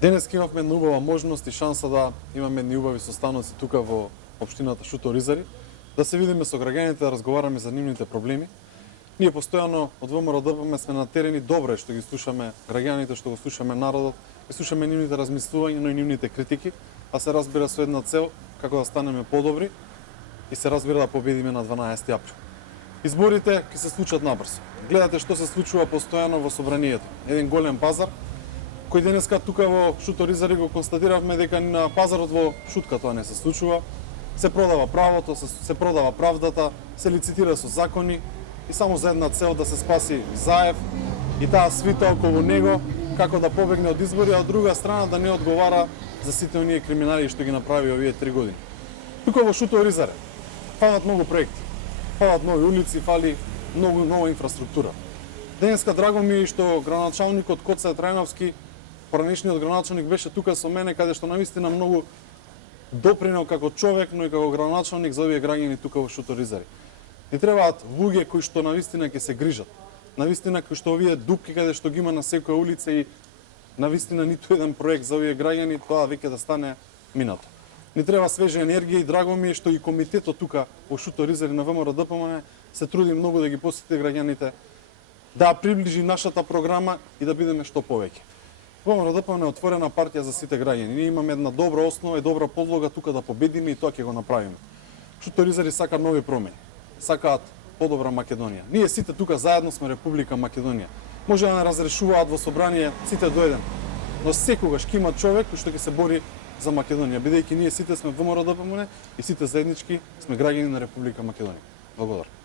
Денес имавме една убава можност и шанса да имаме едни убави состаноци тука во општината Шуто Ризари, да се видиме со граѓаните, да разговараме за нивните проблеми. Ние постојано од ВМРО-ДПМНЕ сме на терени, добро е што ги слушаме граѓаните, што го слушаме народот, ги слушаме нивните размислувања, но и нивните критики, а се разбира со една цел како да станеме подобри и се разбира да победиме на 12 април. Изборите ќе се случат набрзо. Гледате што се случува постојано во собранието. Еден голем пазар кој денеска тука во Шуто Ризари го констатиравме дека на пазарот во Шутка тоа не се случува. Се продава правото, се продава правдата, се лицитира со закони и само за една цел да се спаси Заев и таа свита околу него како да побегне од избори, а од друга страна да не одговара за сите оние криминали што ги направи овие 3 години. Тука во Шуто Ризари фалат многу проекти, фалат нови улици, фали многу нова инфраструктура. Денеска драго ми е што градоначалникот Коца Трајновски, поранешниот градоначалник, беше тука со мене, каде што навистина многу допринел како човек, но и како градоначалник за овие граѓани тука во Шуто Ризари. Не требаат луѓе кои што навистина ќе се грижат. Навистина кои што овие дупки каде што ги има на секоја улица и навистина ниту еден проект за овие граѓани, тоа веќе да стане минато. Не треба свежа енергија и драго ми е што и комитетот тука во Шуто Ризари на ВМРО-ДПМНЕ се труди многу да ги посети граѓаните, да приближи нашата програма и да бидеме што повеќе. ВМРО-ДПМНЕ е отворена партија за сите граѓани. Ние имаме една добра основа и добра подлога тука да победиме и тоа ќе го направиме. Шуто Ризари сака нови промени. Сакаат подобра Македонија. Ние сите тука заедно сме Република Македонија. Може да не разрешуваат во собрание сите до еден, но секогаш ќе има човек кој што ќе се бори за Македонија, бидејќи ние сите сме ВМРО-ДПМНЕ и сите заеднички сме граѓани на Република Македонија. Благодарам.